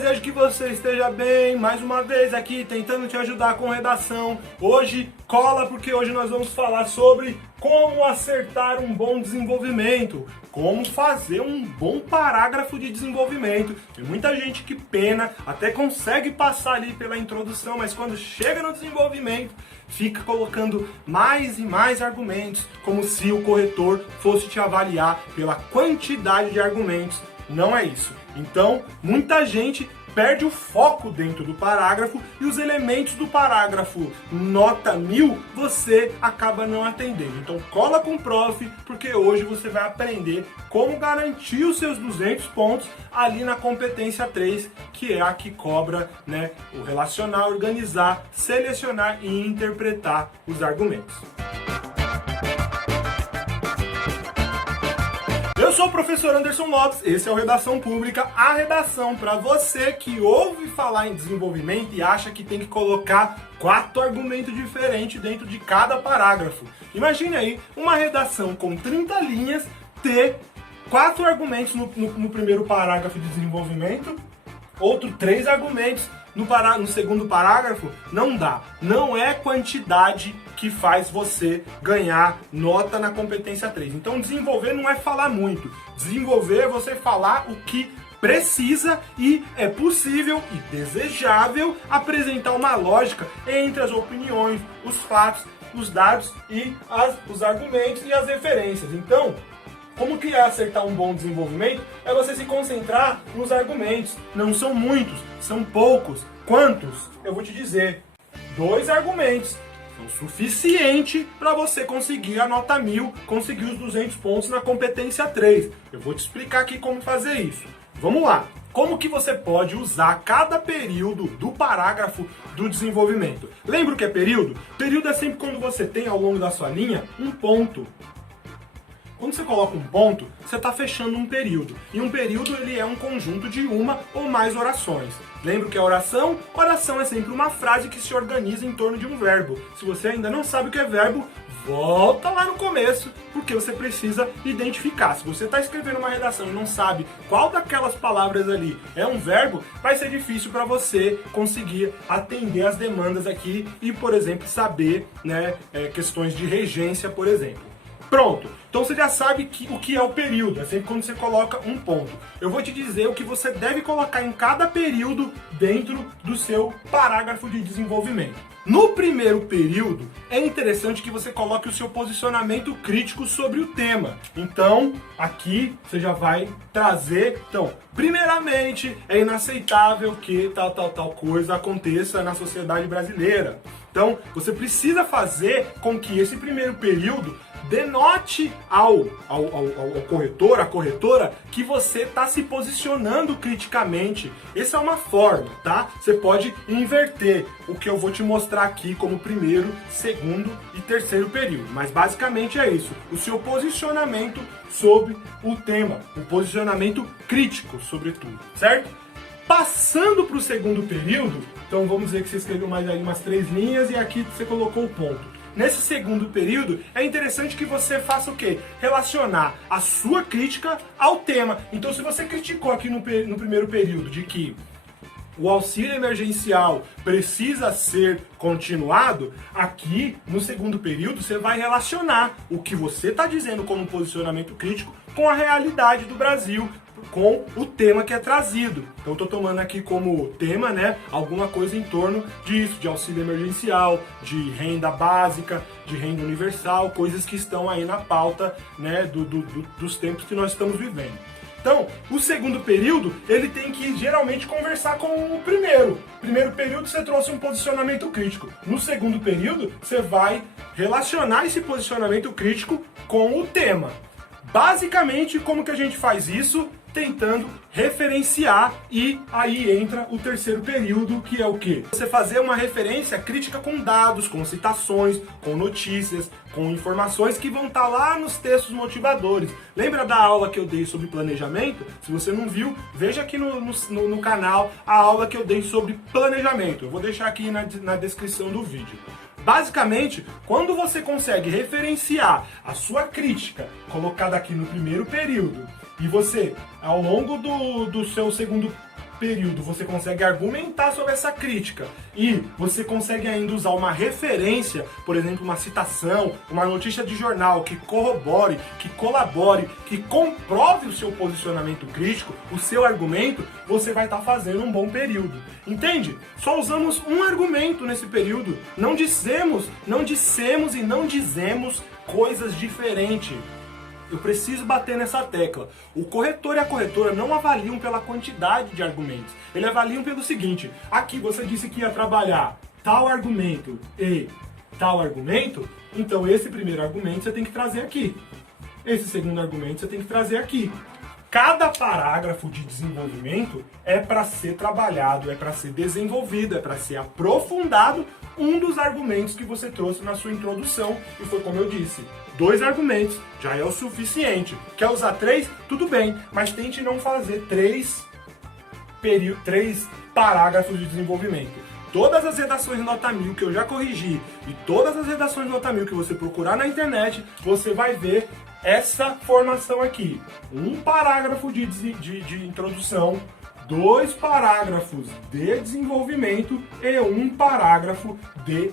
desejo que você esteja bem, mais uma vez aqui tentando te ajudar com redação. Hoje cola porque hoje nós vamos falar sobre como acertar um bom desenvolvimento, como fazer um bom parágrafo de desenvolvimento. Tem muita gente que pena, até consegue passar ali pela introdução, mas quando chega no desenvolvimento, fica colocando mais e mais argumentos, como se o corretor fosse te avaliar pela quantidade de argumentos. Não é isso. Então, muita gente perde o foco dentro do parágrafo e os elementos do parágrafo nota 1000 você acaba não atendendo. Então cola com o prof, porque hoje você vai aprender como garantir os seus 200 pontos ali na competência 3, que é a que cobra, né, o relacionar, organizar, selecionar e interpretar os argumentos. Eu sou o professor Anderson Lopes, esse é o Redação Pública, a redação para você que ouve falar em desenvolvimento e acha que tem que colocar 4 argumentos diferentes dentro de cada parágrafo. Imagine aí uma redação com 30 linhas ter 4 argumentos no primeiro parágrafo de desenvolvimento, outro 3 argumentos no segundo parágrafo. Não dá. Não é quantidade que faz você ganhar nota na competência 3. Então desenvolver não é falar muito. Desenvolver é você falar o que precisa e é possível e desejável apresentar uma lógica entre as opiniões, os fatos, os dados e os argumentos e as referências. Então, como que é acertar um bom desenvolvimento? É você se concentrar nos argumentos. Não são muitos, são poucos. Quantos? Eu vou te dizer. 2 argumentos são suficiente para você conseguir a nota 1000, conseguir os 200 pontos na competência 3. Eu vou te explicar aqui como fazer isso. Vamos lá. Como que você pode usar cada período do parágrafo do desenvolvimento? Lembra o que é período? Período é sempre quando você tem ao longo da sua linha um ponto. Quando você coloca um ponto, você está fechando um período. E um período ele é um conjunto de uma ou mais orações. Lembra o que é oração? Oração é sempre uma frase que se organiza em torno de um verbo. Se você ainda não sabe o que é verbo, volta lá no começo, porque você precisa identificar. Se você está escrevendo uma redação e não sabe qual daquelas palavras ali é um verbo, vai ser difícil para você conseguir atender as demandas aqui e, por exemplo, saber, né, questões de regência, por exemplo. Pronto, então você já sabe o que é o período, é sempre quando você coloca um ponto. Eu vou te dizer o que você deve colocar em cada período dentro do seu parágrafo de desenvolvimento. No primeiro período, é interessante que você coloque o seu posicionamento crítico sobre o tema. Então, aqui você já vai trazer... Então, primeiramente, é inaceitável que tal coisa aconteça na sociedade brasileira. Então, você precisa fazer com que esse primeiro período denote ao corretor, à corretora, que você está se posicionando criticamente. Essa é uma forma, tá? Você pode inverter o que eu vou te mostrar aqui como primeiro, segundo e terceiro período. Mas basicamente é isso, o seu posicionamento sobre o tema, o posicionamento crítico, sobretudo, certo? Passando para o segundo período, então vamos dizer que você escreveu mais aí umas 3 linhas e aqui você colocou o ponto. Nesse segundo período, é interessante que você faça o quê? Relacionar a sua crítica ao tema. Então, se você criticou aqui no primeiro período de que o auxílio emergencial precisa ser continuado, aqui no segundo período você vai relacionar o que você está dizendo como posicionamento crítico com a realidade do Brasil, com o tema que é trazido. Então estou tomando aqui como tema, né, alguma coisa em torno disso, de auxílio emergencial, de renda básica, de renda universal, coisas que estão aí na pauta, né, dos tempos que nós estamos vivendo. Então, o segundo período, ele tem que geralmente conversar com o primeiro. Primeiro período você trouxe um posicionamento crítico. No segundo período, você vai relacionar esse posicionamento crítico com o tema. Basicamente, como que a gente faz isso? Tentando referenciar, e aí entra o terceiro período, que é o quê? Você fazer uma referência crítica com dados, com citações, com notícias, com informações que vão estar lá nos textos motivadores. Lembra da aula que eu dei sobre planejamento? Se você não viu, veja aqui no canal a aula que eu dei sobre planejamento. Eu vou deixar aqui na descrição do vídeo. Basicamente, quando você consegue referenciar a sua crítica colocada aqui no primeiro período e você, ao longo do seu segundo período você consegue argumentar sobre essa crítica e você consegue ainda usar uma referência, por exemplo, uma citação, uma notícia de jornal que corrobore, que colabore, que comprove o seu posicionamento crítico, o seu argumento, você vai estar fazendo um bom período. Entende? Só usamos um argumento nesse período. Não dissemos e não dizemos coisas diferentes. Eu preciso bater nessa tecla. O corretor e a corretora não avaliam pela quantidade de argumentos. Eles avaliam pelo seguinte: aqui você disse que ia trabalhar tal argumento e tal argumento, então esse primeiro argumento você tem que trazer aqui. Esse segundo argumento você tem que trazer aqui. Cada parágrafo de desenvolvimento é para ser trabalhado, é para ser desenvolvido, é para ser aprofundado um dos argumentos que você trouxe na sua introdução. E foi como eu disse, 2 argumentos já é o suficiente. Quer usar 3? Tudo bem, mas tente não fazer 3 parágrafos de desenvolvimento. Todas as redações nota 1000 que eu já corrigi e todas as redações nota 1000 que você procurar na internet, você vai ver essa formação aqui. 1 parágrafo de introdução, 2 parágrafos de desenvolvimento e 1 parágrafo de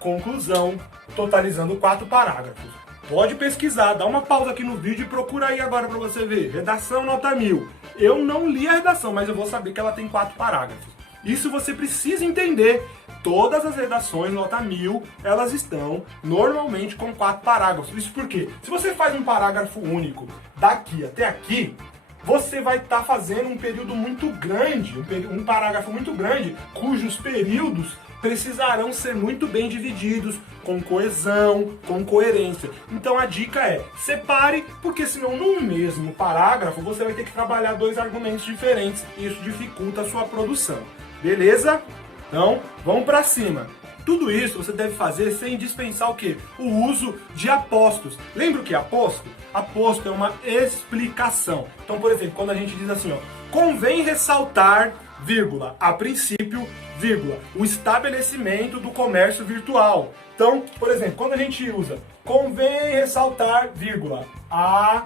conclusão, totalizando 4 parágrafos. Pode pesquisar, dá uma pausa aqui no vídeo e procura aí agora para você ver. Redação nota 1000. Eu não li a redação, mas eu vou saber que ela tem 4 parágrafos. Isso você precisa entender. Todas as redações nota 1000, elas estão normalmente com 4 parágrafos. Isso porque, se você faz um parágrafo único daqui até aqui, você vai estar fazendo um período muito grande, um parágrafo muito grande, cujos períodos precisarão ser muito bem divididos, com coesão, com coerência. Então a dica é, separe, porque senão no mesmo parágrafo você vai ter que trabalhar 2 argumentos diferentes e isso dificulta a sua produção. Beleza? Então, vamos para cima. Tudo isso você deve fazer sem dispensar o quê? O uso de apostos. Lembra o que é aposto? Aposto é uma explicação. Então, por exemplo, quando a gente diz assim, ó, convém ressaltar, vírgula, a princípio, vírgula, o estabelecimento do comércio virtual. Então, por exemplo, quando a gente usa convém ressaltar, vírgula, a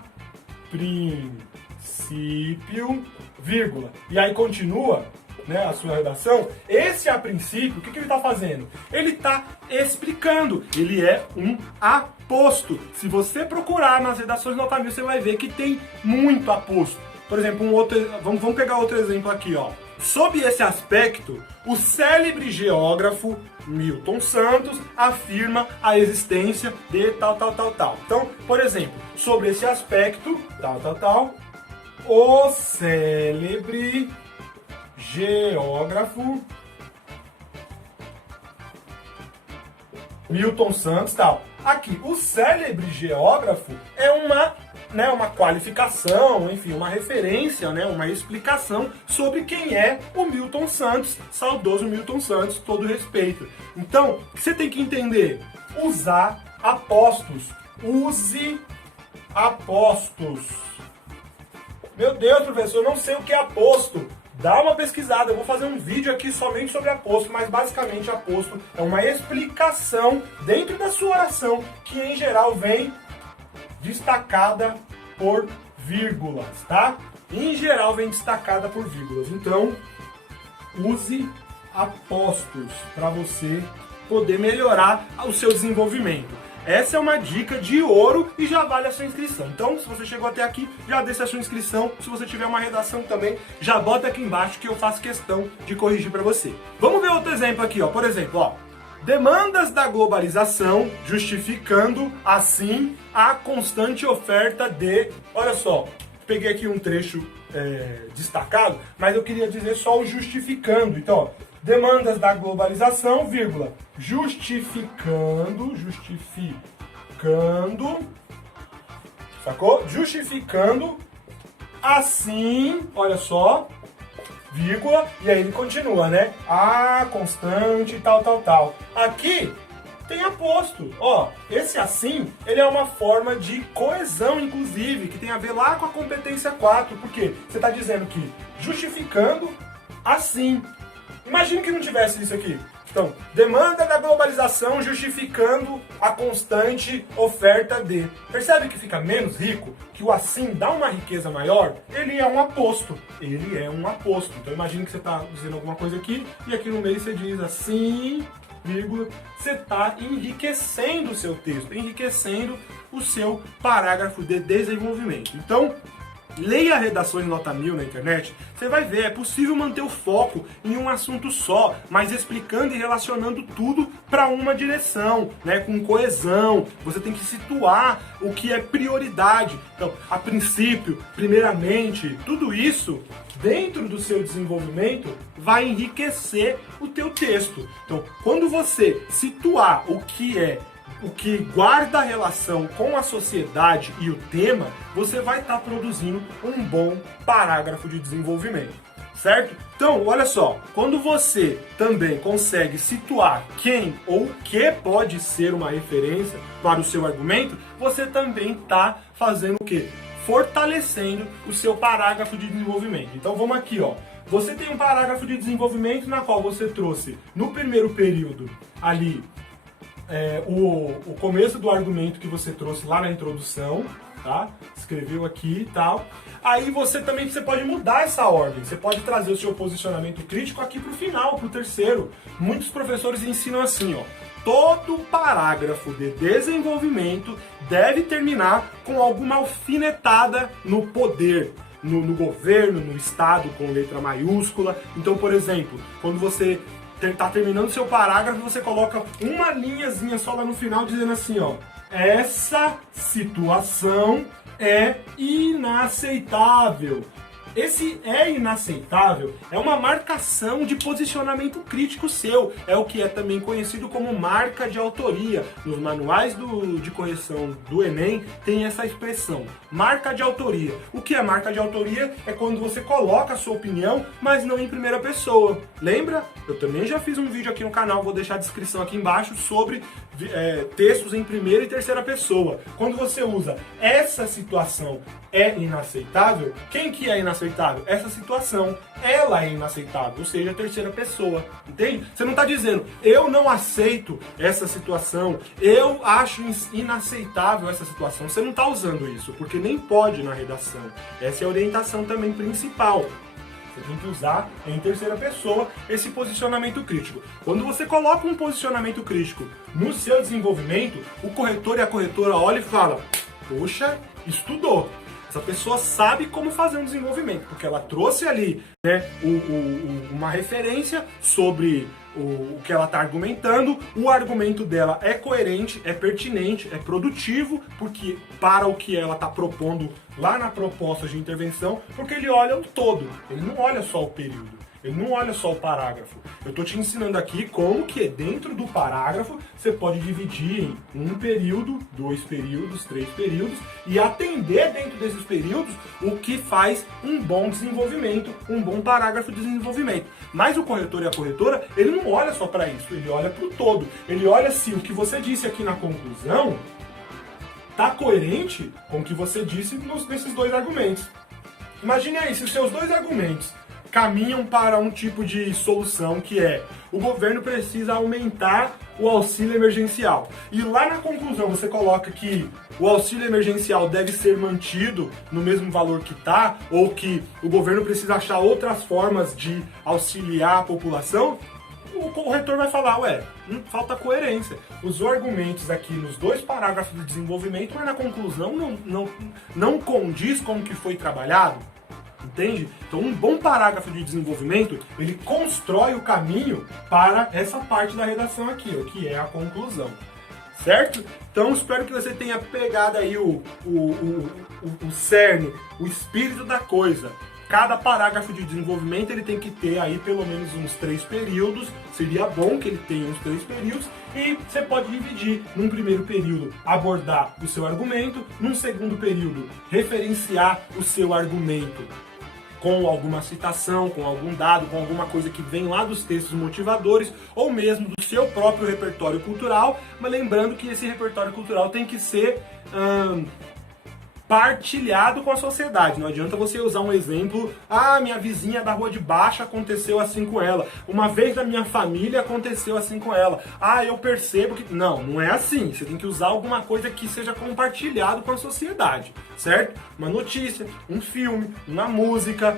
princípio, vírgula, e aí continua, né, a sua redação, esse a princípio, o que ele está fazendo? Ele está explicando, ele é um aposto. Se você procurar nas redações nota 1000, você vai ver que tem muito aposto. Por exemplo, vamos pegar outro exemplo aqui, ó. Sob esse aspecto, o célebre geógrafo Milton Santos afirma a existência de tal. Então, por exemplo, sobre esse aspecto, o célebre geógrafo Milton Santos, tal. Aqui, o célebre geógrafo é uma qualificação, enfim, uma referência, né, uma explicação sobre quem é o Milton Santos, saudoso Milton Santos, todo respeito. Então, o que você tem que entender? Usar apostos. Use apostos. Meu Deus, professor, eu não sei o que é aposto. Dá uma pesquisada, eu vou fazer um vídeo aqui somente sobre aposto, mas basicamente aposto é uma explicação dentro da sua oração que em geral vem destacada por vírgulas, tá? Em geral vem destacada por vírgulas. Então, use apostos para você poder melhorar o seu desenvolvimento. Essa é uma dica de ouro e já vale a sua inscrição. Então, se você chegou até aqui, já deixa a sua inscrição. Se você tiver uma redação também, já bota aqui embaixo que eu faço questão de corrigir para você. Vamos ver outro exemplo aqui, ó. Por exemplo, ó. Demandas da globalização, justificando, assim, a constante oferta de... Olha só, peguei aqui um trecho destacado, mas eu queria dizer só o justificando. Então, ó, demandas da globalização, vírgula, justificando, sacou? Justificando, assim, olha só, vírgula, e aí ele continua, né? A constante, tal. Aqui tem aposto. Ó, esse assim, ele é uma forma de coesão, inclusive, que tem a ver lá com a competência 4, porque você está dizendo que justificando assim. Imagina que não tivesse isso aqui. Então, demanda da globalização justificando a constante oferta de. Percebe que fica menos rico? Que o assim dá uma riqueza maior? Ele é um aposto. Ele é um aposto. Então imagine que você está dizendo alguma coisa aqui e aqui no meio você diz assim, vírgula, você está enriquecendo o seu texto, enriquecendo o seu parágrafo de desenvolvimento. Então, leia redações nota 1000 na internet, você vai ver, é possível manter o foco em um assunto só, mas explicando e relacionando tudo para uma direção, né, com coesão. Você tem que situar o que é prioridade. Então, a princípio, primeiramente, tudo isso dentro do seu desenvolvimento vai enriquecer o teu texto. Então, quando você situar o que guarda a relação com a sociedade e o tema, você vai estar produzindo um bom parágrafo de desenvolvimento, certo? Então, olha só, quando você também consegue situar quem ou o que pode ser uma referência para o seu argumento, você também está fazendo o quê? Fortalecendo o seu parágrafo de desenvolvimento. Então vamos aqui, ó. Você tem um parágrafo de desenvolvimento na qual você trouxe no primeiro período ali o começo do argumento que você trouxe lá na introdução, tá? Escreveu aqui e tal. Aí você pode mudar essa ordem. Você pode trazer o seu posicionamento crítico aqui pro final, pro terceiro. Muitos professores ensinam assim, ó. Todo parágrafo de desenvolvimento deve terminar com alguma alfinetada no poder, no governo, no Estado, com letra maiúscula. Então, por exemplo, quando você tá terminando o seu parágrafo, você coloca uma linhazinha só lá no final dizendo assim, ó: essa situação é inaceitável. Esse é inaceitável é uma marcação de posicionamento crítico seu. É o que é também conhecido como marca de autoria. Nos manuais de correção do Enem tem essa expressão, marca de autoria. O que é marca de autoria? É quando você coloca a sua opinião, mas não em primeira pessoa. Lembra? Eu também já fiz um vídeo aqui no canal, vou deixar a descrição aqui embaixo, sobre textos em primeira e terceira pessoa. Quando você usa essa situação é inaceitável, quem que é inaceitável? Essa situação, ela é inaceitável, ou seja, a terceira pessoa, entende? Você não está dizendo, eu não aceito essa situação, eu acho inaceitável essa situação. Você não está usando isso, porque nem pode na redação. Essa é a orientação também principal. Você tem que usar em terceira pessoa esse posicionamento crítico. Quando você coloca um posicionamento crítico no seu desenvolvimento, o corretor e a corretora olham e falam, poxa, estudou. Essa pessoa sabe como fazer um desenvolvimento, porque ela trouxe ali, né, uma referência sobre o que ela está argumentando. O argumento dela é coerente, é pertinente, é produtivo, porque para o que ela está propondo lá na proposta de intervenção, porque ele olha o todo, ele não olha só o período. Ele não olha só o parágrafo. Eu estou te ensinando aqui como que dentro do parágrafo você pode dividir em um período, 2 períodos, 3 períodos e atender dentro desses períodos o que faz um bom desenvolvimento, um bom parágrafo de desenvolvimento. Mas o corretor e a corretora, ele não olha só para isso, ele olha para o todo. Ele olha se o que você disse aqui na conclusão está coerente com o que você disse nesses 2 argumentos. Imagine aí, se os seus 2 argumentos caminham para um tipo de solução que é: o governo precisa aumentar o auxílio emergencial. E lá na conclusão você coloca que o auxílio emergencial deve ser mantido no mesmo valor que está, ou que o governo precisa achar outras formas de auxiliar a população. O corretor vai falar, falta coerência. Os argumentos aqui nos 2 parágrafos de desenvolvimento, mas na conclusão não condiz com o que foi trabalhado. Entende? Então um bom parágrafo de desenvolvimento, ele constrói o caminho para essa parte da redação aqui, ó, que é a conclusão. Certo? Então espero que você tenha pegado aí o cerne, o espírito da coisa. Cada parágrafo de desenvolvimento ele tem que ter aí pelo menos uns 3 períodos. Seria bom que ele tenha uns 3 períodos. E você pode dividir num primeiro período, abordar o seu argumento. Num segundo período, referenciar o seu argumento com alguma citação, com algum dado, com alguma coisa que vem lá dos textos motivadores, ou mesmo do seu próprio repertório cultural. Mas lembrando que esse repertório cultural tem que ser partilhado com a sociedade. Não adianta você usar um exemplo, minha vizinha da rua de baixo aconteceu assim com ela, uma vez na minha família aconteceu assim com ela, eu percebo que... Não é assim. Você tem que usar alguma coisa que seja compartilhado com a sociedade, certo? Uma notícia, um filme, uma música,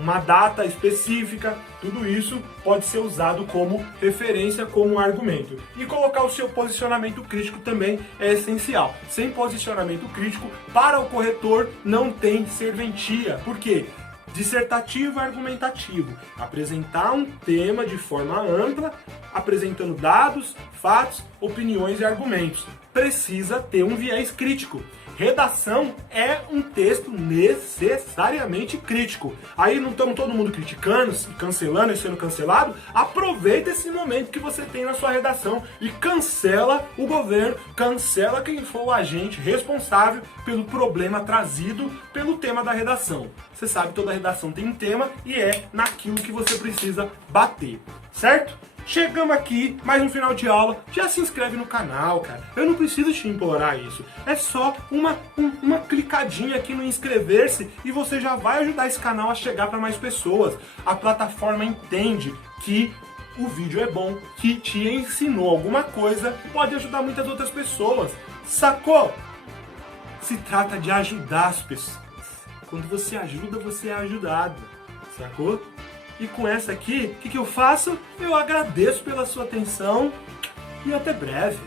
uma data específica, tudo isso pode ser usado como referência, como argumento. E colocar o seu posicionamento crítico também é essencial. Sem posicionamento crítico, para o corretor não tem serventia. Por quê? Dissertativo e argumentativo. Apresentar um tema de forma ampla, apresentando dados, fatos, opiniões e argumentos. Precisa ter um viés crítico. Redação é um texto necessariamente crítico. Aí não estamos todo mundo criticando, cancelando e sendo cancelado. Aproveita esse momento que você tem na sua redação e cancela o governo, cancela quem for o agente responsável pelo problema trazido pelo tema da redação. Você sabe, toda redação tem um tema e é naquilo que você precisa bater, certo? Chegamos aqui, mais um final de aula. Já se inscreve no canal, cara. Eu não preciso te implorar isso. É só uma clicadinha aqui no inscrever-se e você já vai ajudar esse canal a chegar para mais pessoas. A plataforma entende que o vídeo é bom, que te ensinou alguma coisa e pode ajudar muitas outras pessoas. Sacou? Se trata de ajudar as pessoas. Quando você ajuda, você é ajudado. Sacou? E com essa aqui, o que eu faço? Eu agradeço pela sua atenção e até breve.